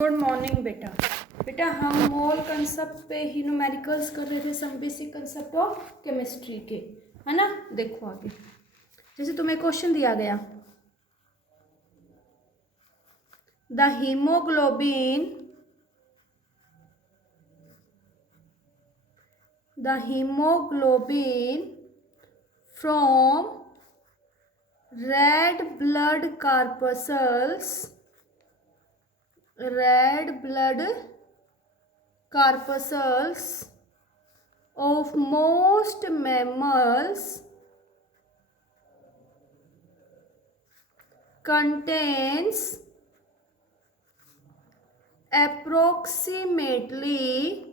Good morning बेटा। बेटा हम मोल कंसेप्ट पे ही न्यूमेरिकल्स कर रहे थे, some basic concept of chemistry के, है ना। देखो आगे, जैसे तुम्हें क्वेश्चन दिया गया, the haemoglobin from red blood corpuscles of most mammals contains approximately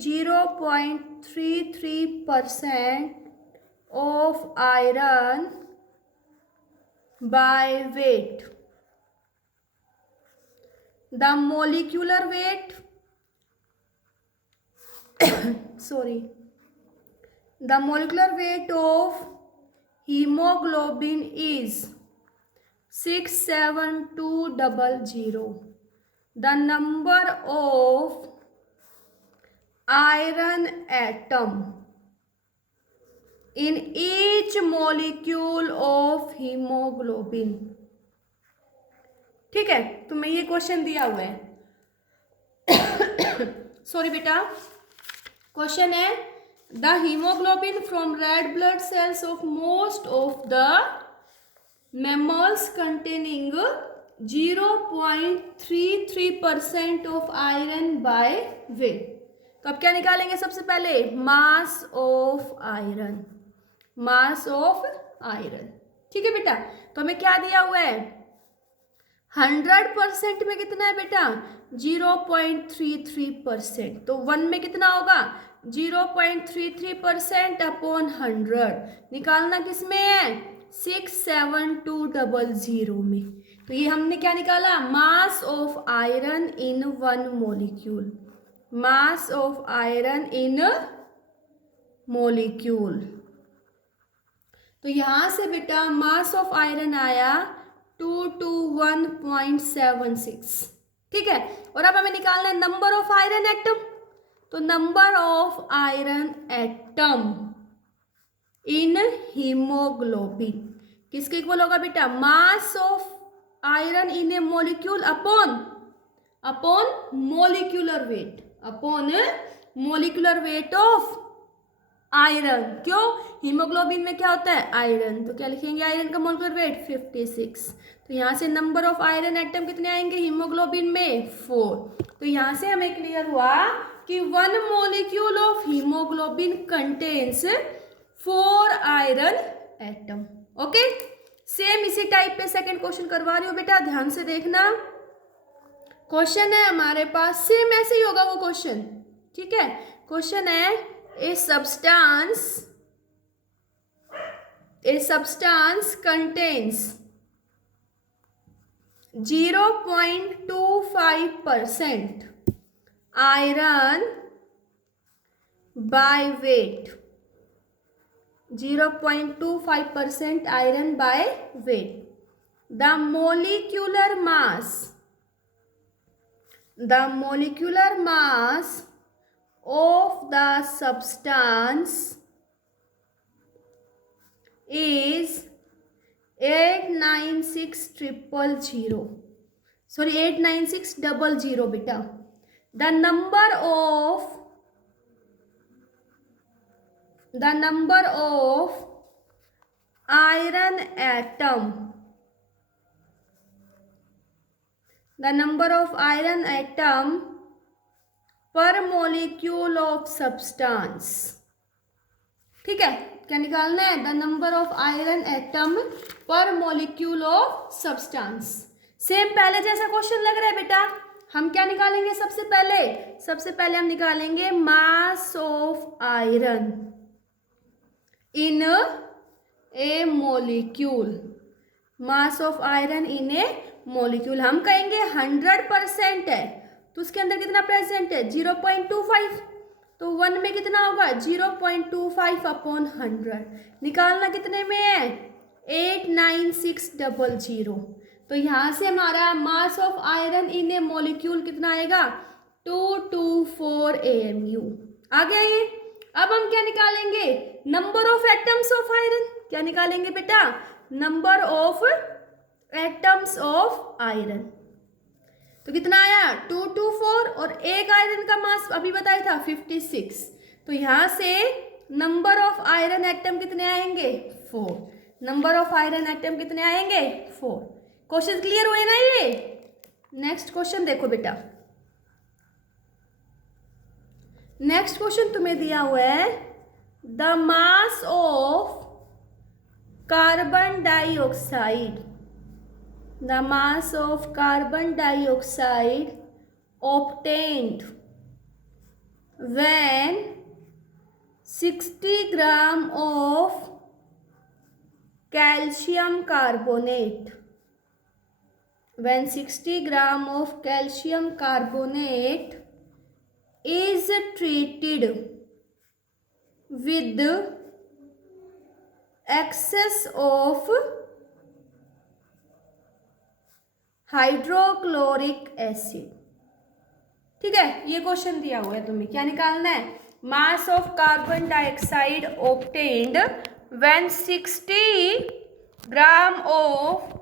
0.33% of iron by weight. The molecular weight of hemoglobin is 67200. The number of iron atom in each molecule of hemoglobin. ठीक है, तुम्हें ये question दिया हुआ है। Sorry बेटा, question है the haemoglobin from red blood cells of most of the mammals containing 0.33% of iron by weight. तो अब क्या निकालेंगे? सबसे पहले मास ऑफ आयरन। ठीक है बेटा, तो हमें क्या दिया हुआ है? 100% में कितना है बेटा? 0.33%। तो 1 में कितना होगा? 0.33% अपॉन 100। निकालना किस में है? 67200 में। तो ये हमने क्या निकाला? Mass of iron in one molecule. Mass of iron in molecule. तो यहां से बेटा मास ऑफ आयरन आया 221.76। ठीक है, और अब हमें निकालना है नंबर ऑफ आयरन एटम। तो number of iron atom in haemoglobin किसके इक्वल होगा बेटा? Mass of iron in A molecule upon molecular weight of iron. क्यों? हीमोग्लोबिन में क्या होता है? आयरन। तो क्या लिखेंगे? आयरन का मोलिकुलर वेट 56। तो यहाँ से नंबर ऑफ आयरन एटम कितने आएंगे हीमोग्लोबिन में? 4। तो यहाँ से हमें क्लियर हुआ कि 1 molecule of haemoglobin contains 4 iron atom. Okay, same इसी टाइप पे सेकंड क्वेश्चन करवा रही हूँ बेटा, ध्यान से देखना। क्वेश्चन है हमारे पास, सेम ऐसे ही होगा वो क्वेश्चन। ठीक है, क्वेश्चन है A substance contains 0.25% iron by weight. 0.25% iron by weight. The molecular mass of the substance is 89600 beta. The number of iron atom पर मॉलिक्यूल ऑफ सब्सटेंस। ठीक है, क्या निकालना है? The number of iron atom पर molecule of substance. Same पहले जैसा question लग रहा है बेटा। हम क्या निकालेंगे? सबसे पहले हम निकालेंगे mass of iron in A molecule. Mass of iron in A molecule हम कहेंगे 100% है, तो उसके अंदर कितना प्रेजेंट है? 0.25। तो 1 में कितना होगा? 0.25 अपॉन 100। निकालना कितने में है? 89600। तो यहाँ से हमारा mass of iron in A molecule कितना आएगा 224 AMU। आ गया ये। अब हम क्या निकालेंगे number of atoms of iron. क्या निकालेंगे बेटा number of atoms of iron. तो कितना आया 224 और एक आयरन का मास अभी बताया था 56। तो यहाँ से नंबर ऑफ आयरन एटम कितने आएंगे 4। नंबर ऑफ आयरन एटम कितने आएंगे 4। क्वेश्चन क्लियर हुए ना ये। नेक्स्ट क्वेश्चन देखो बेटा। नेक्स्ट क्वेश्चन तुम्हें दिया हुआ है the mass of carbon dioxide. The mass of carbon dioxide obtained when 60 gram of calcium carbonate, when 60 gram of calcium carbonate is treated with excess of hydrochloric acid. ठीक है, ये question दिया हुआ है तुम्हें, क्या निकालना है mass of carbon dioxide obtained when 60 gram of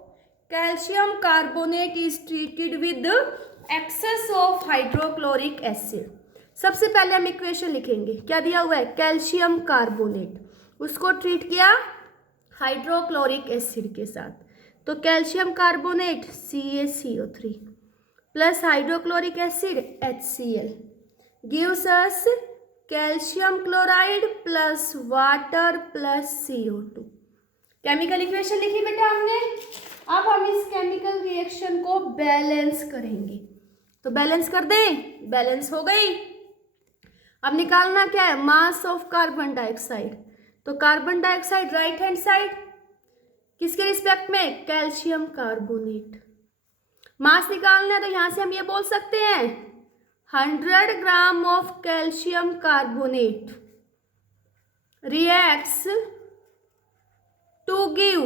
calcium carbonate is treated with excess of hydrochloric acid. सबसे पहले हम इक्वेशन लिखेंगे, क्या दिया हुआ है कैल्शियम कार्बोनेट, उसको ट्रीट किया हाइड्रोक्लोरिक एसिड के साथ। तो calcium carbonate CaCO3 plus hydrochloric acid HCl gives us calcium chloride plus water plus CO2। Chemical equation लिखी बेटा हमने। अब हम इस केमिकल रिएक्शन को बैलेंस करेंगे। तो बैलेंस कर दें, बैलेंस हो गई। अब निकालना क्या है मास ऑफ कार्बन डाइऑक्साइड। तो carbon dioxide right hand side किसके रिस्पेक्ट में कैल्शियम कार्बोनेट। मास निकालना है तो यहां से हम ये बोल सकते हैं 100 gram of calcium carbonate reacts to give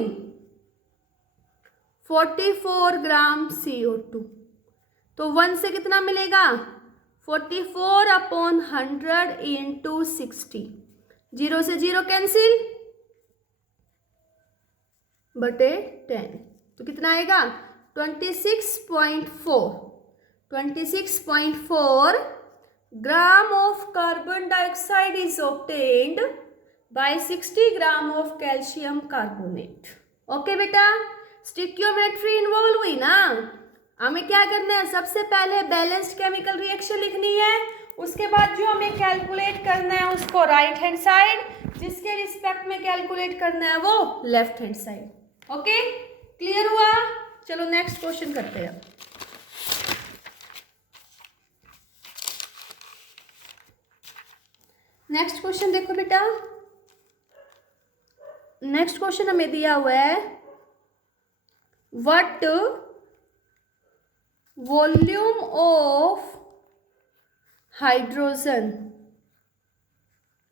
44 gram CO2। तो 1 से कितना मिलेगा 44/100 इंटू 60। 0 से 0 कैंसिल बटे 10। तो कितना आएगा 26.4 gram of carbon dioxide is obtained by 60 gram of calcium carbonate. Okay बेटा, स्टिक्योमेट्री इन्वॉल्व हुई ना। हमें क्या करना है सबसे पहले बैलेंस्ड केमिकल रिएक्शन लिखनी है, उसके बाद जो हमें कैलकुलेट करना है उसको राइट हैंड साइड, जिसके रिस्पेक्ट में कैलकुलेट करना है वो left hand side. Okay clear हुआ। चलो नेक्स्ट क्वेश्चन करते हैं। नेक्स्ट क्वेश्चन देखो बेटा। नेक्स्ट क्वेश्चन हमें दिया हुआ है what volume of hydrogen,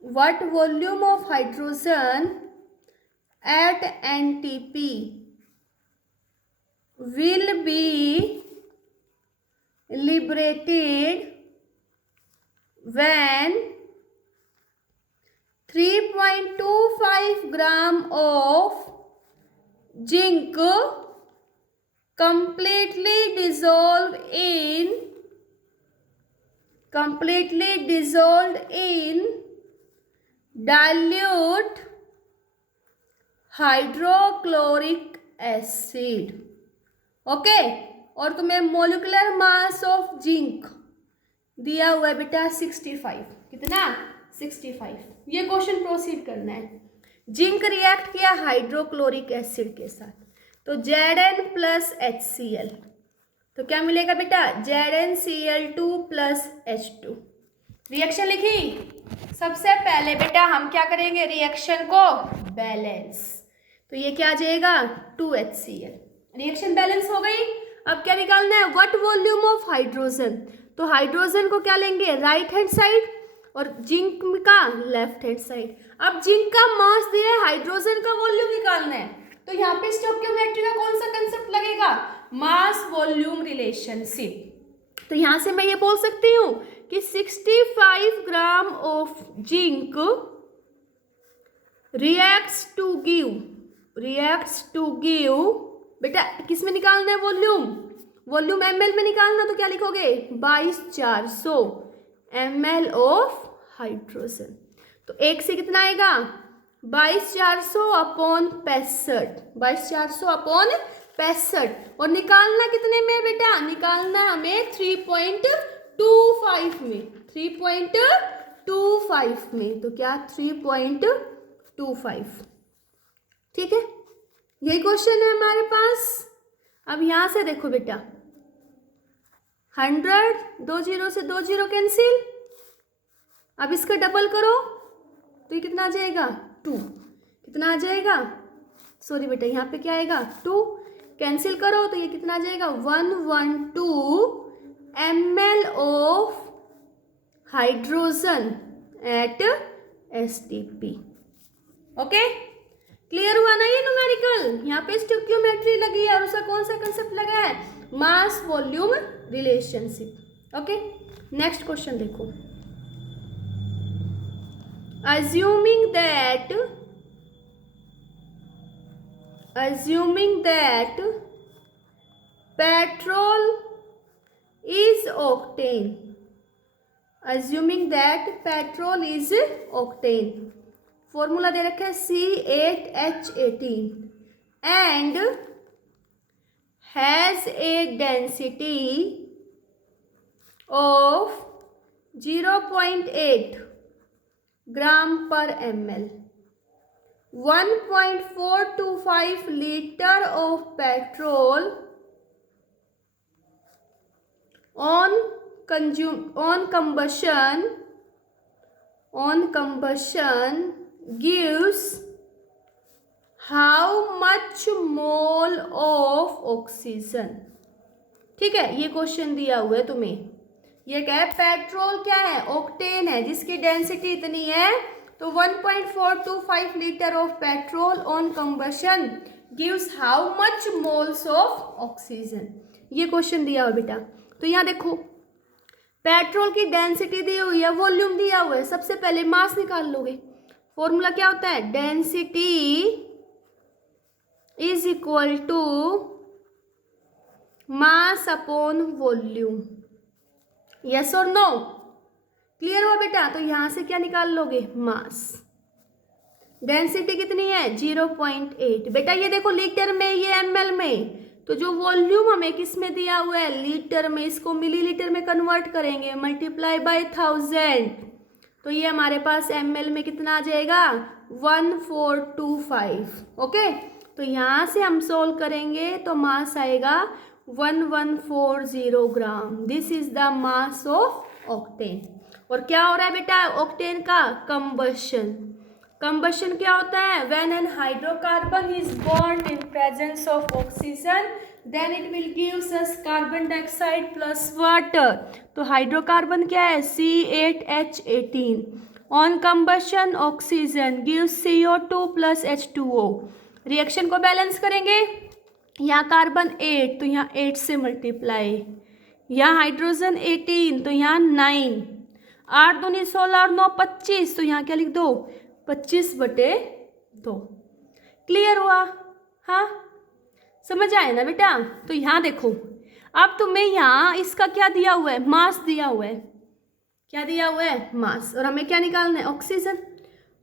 what volume of hydrogen at NTP will be liberated when 3.25 gram of zinc completely dissolved in dilute hydrochloric acid. Okay, और तुम्हें मोलिकुलर मास ऑफ जिंक दिया हुआ है बेटा 65। कितना 65। ये क्वेश्चन प्रोसीड करना है। जिंक रिएक्ट किया हाइड्रोक्लोरिक एसिड के साथ, तो Zn प्लस HCl, तो क्या मिलेगा बेटा ZnCl2 प्लस H2। रिएक्शन लिखी। सबसे पहले बेटा हम क्या करेंगे रिएक्शन को बैलेंस। तो ये क्या आ जाएगा 2HCl। रिएक्शन बैलेंस हो गई। अब क्या निकालना है व्हाट वॉल्यूम ऑफ हाइड्रोजन। तो हाइड्रोजन को क्या लेंगे राइट हैंड साइड और जिंक का लेफ्ट हैंड साइड। अब जिंक का मास दिया है, हाइड्रोजन का वॉल्यूम निकालना है, तो यहाँ पे स्टोइकियोमेट्री का कौन सा कंसेप्ट लगेगा मास वॉल्यूम रिलेशनशिप। तो यहां से मैं ये बोल सकती हूँ कि 65 gram of zinc reacts to give बेटा किस में निकालना है वॉल्यूम ml में निकालना, तो क्या लिखोगे 22,400 ml ऑफ हाइड्रोजन। तो एक से कितना आएगा 22,400 अपॉन 65 और निकालना कितने में बेटा, निकालना हमें 3.25 में, तो क्या 3.25, ठीक है, यही क्वेश्चन है हमारे पास। अब यहां से देखो बेटा 100, 2 0 से 2 0 कैंसिल, अब इसका डबल करो तो ये कितना आ जाएगा 2, कितना आ जाएगा, सॉरी बेटा यहाँ पे क्या आएगा 2, कैंसिल करो तो ये कितना आ जाएगा 112 ml of hydrogen at STP। Okay, clear हुआ ना ये न्यूमेरिकल। यहाँ पे स्टोइकियोमेट्री लगी है और उसका कौन सा कंसेप्ट लगा है, mass volume relationship. Okay, next question देखो, assuming that petrol is octane, formula दे रखा है C8H18 and has a density of 0.8 ग्राम पर ml, 1.425 liter of petrol on combustion gives how much mole of oxygen। ठीक है, ये क्वेश्चन दिया हुआ है तुम्हें, ये क्या है, पेट्रोल क्या है, ऑक्टेन है, जिसकी डेंसिटी इतनी है, तो 1.425 litre of petrol on combustion gives how much moles of oxygen, ये क्वेश्चन दिया हुआ बेटा। तो यहाँ देखो पेट्रोल की डेंसिटी दी हुई है, वॉल्यूम दिया हुआ है, सबसे पहले मास निकाल लोगे, फॉर्मूला क्या होता है, density is equal to mass upon volume, yes और नो, क्लियर हुआ बेटा। तो यहां से क्या निकाल लोगे, मास, डेंसिटी कितनी है 0.8, बेटा ये देखो लीटर में, ये ml में, तो जो वॉल्यूम हमें किस में दिया हुआ है, लीटर में, इसको मिलीलीटर में कन्वर्ट करेंगे, मल्टीप्लाई बाय 1000, तो ये हमारे पास ml में कितना आ जाएगा 1425। ओके, तो यहाँ से हम सोल्व करेंगे तो मास आएगा 1140 gram, this is the mass of octane. और क्या हो रहा है बेटा ऑक्टेन का, कंबशन क्या होता है, when an hydrocarbon is burned in presence of oxygen then it will gives us carbon dioxide plus water. तो हाइड्रोकार्बन क्या है C8H18, on combustion oxygen gives CO2 plus H2O, reaction को बैलेंस करेंगे, यहाँ कार्बन 8 तो यहाँ 8 से मल्टीप्लाई, यहाँ हाइड्रोजन 18 तो यहाँ 9, 8 दूनी 16 और 9 25, तो यहाँ क्या लिख दो 25/2। क्लियर हुआ, हाँ समझ आए ना बेटा। तो यहाँ देखो अब तुम्हें यहाँ इसका क्या दिया हुआ है, मास दिया हुआ है, क्या दिया हुआ है मास, और हमें क्या निकालना है ऑक्सीजन,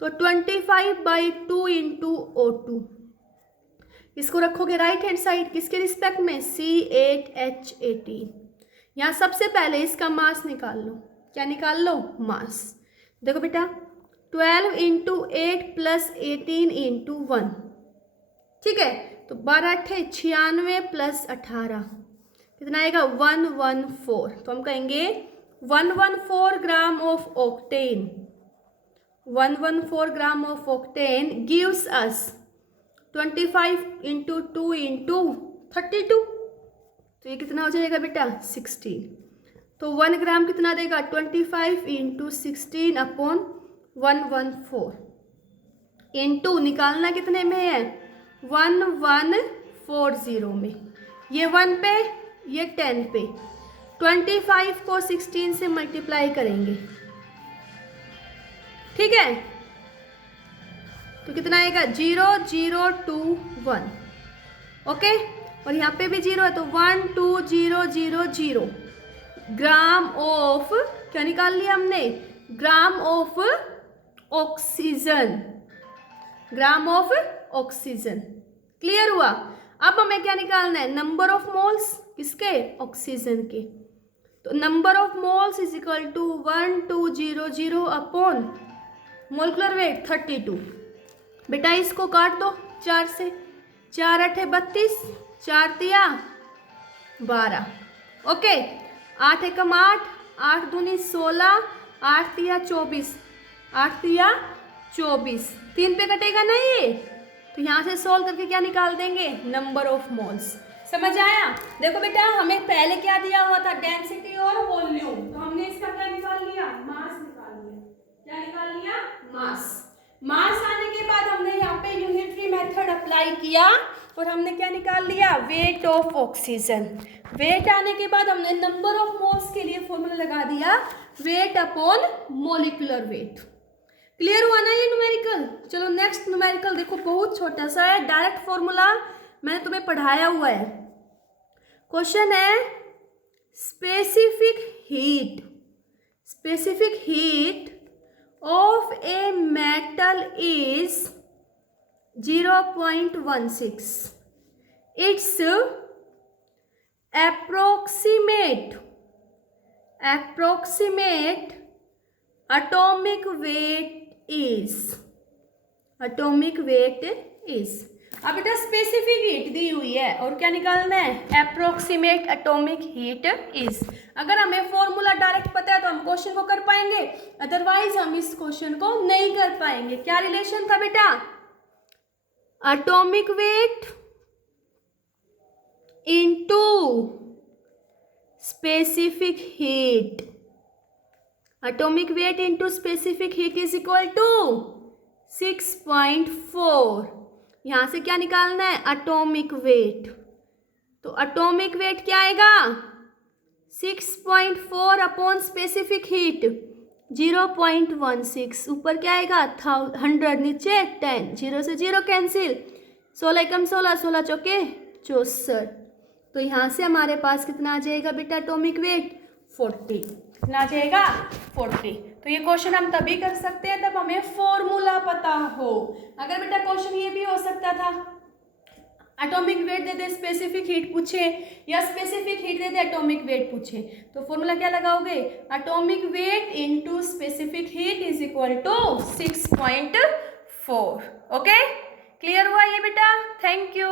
तो 25/2 इंटू O2, इसको रखोगे राइट हैंड साइड, किसके रिस्पेक्ट में C8H18। यहाँ सबसे पहले इसका मास निकाल लो, क्या निकाल लो मास, देखो बेटा 12 इंटू 8 प्लस 18 इंटू 1, ठीक है, तो 12 8 96 प्लस 18 कितना आएगा 114, तो हम कहेंगे 114 gram of octane, 114 gram of octane gives us 25 into 2 into 32, तो ये कितना हो जाएगा बेटा 16, तो 1 ग्राम कितना देगा 25 इंटू 16 अपॉन 114 इंटू निकालना कितने में है 1140 में, ये 1 पे, ये 10 पे। 25 को 16 से मल्टीप्लाई करेंगे, ठीक है, तो कितना आएगा 0 0 2 1, ओके। और यहाँ पे भी 0 है तो 1 2 0 0 0 ग्राम ऑफ, क्या निकाल लिया हमने, gram of oxygen, gram of oxygen. Clear हुआ। अब हमें क्या निकालना है, नंबर ऑफ मोल्स, किसके, ऑक्सीजन के। तो number of moles is equal to 1200 upon molecular weight 32। बेटा इसको काट दो 4 से, 4 8 32, 4 तिया 12, ओके। 8 एकम 8, 8 दूनी 16, 8 तिया 24, 8 तिया 24, 3 पे कटेगा ना ये, तो यहाँ से सॉल्व करके क्या निकाल देंगे, नंबर ऑफ मोल्स। समझ आया। देखो बेटा हमें पहले क्या दिया हुआ था, डेंसिटी और वॉल्यूम, तो हमने इसका क्या निकाल लिया, मास निकाल लिया। क्या निकाल लिया, मास। मास आने के बाद हमने यहाँ पे यूनिटरी मेथड अप्लाई किया और हमने क्या निकाल लिया, वेट ऑफ ऑक्सीजन। वेट आने के बाद हमने नंबर ऑफ मोल्स के लिए फॉर्मूला लगा दिया, weight upon molecular wait. Clear हुआ ना ये न्यूमेरिकल। चलो नेक्स्ट न्यूमेरिकल देखो, बहुत छोटा सा है, डायरेक्ट फॉर्मूला मैंने तुम्हें पढ़ाया हुआ है। क्वेश्चन है specific heat, specific heat of a metal is 0.16, it's approximate atomic weight is। अब बेटा स्पेसिफिक हीट दी हुई है और क्या निकालना है, अप्रोक्सीमेट एटॉमिक हीट इज। अगर हमें फॉर्मूला डायरेक्ट पता है तो हम क्वेश्चन को कर पाएंगे, अदरवाइज हम इस क्वेश्चन को नहीं कर पाएंगे। क्या रिलेशन था बेटा, atomic weight into specific heat, atomic weight into specific heat is equal to 6.4। यहाँ से क्या निकालना है, एटॉमिक वेट, तो एटॉमिक वेट क्या आएगा 6.4 अपॉन स्पेसिफिक हीट 0.16, ऊपर क्या आएगा 100, नीचे 10, 0 से 0 कैंसिल, 16 एकम 16, 16 चौके 64, तो यहाँ से हमारे पास कितना आ जाएगा बेटा एटॉमिक वेट 40, कितना आ जाएगा 40। तो ये क्वेश्चन हम तभी कर सकते हैं तब हमें फॉर्मूला पता हो। अगर बेटा क्वेश्चन ये भी हो सकता था, एटॉमिक वेट दे दे स्पेसिफिक हीट पूछे, या स्पेसिफिक हीट दे दे एटॉमिक वेट पूछे, तो फॉर्मूला क्या लगाओगे, atomic weight into specific heat is equal to 6.4। Okay, clear हुआ ये बेटा, थैंक यू।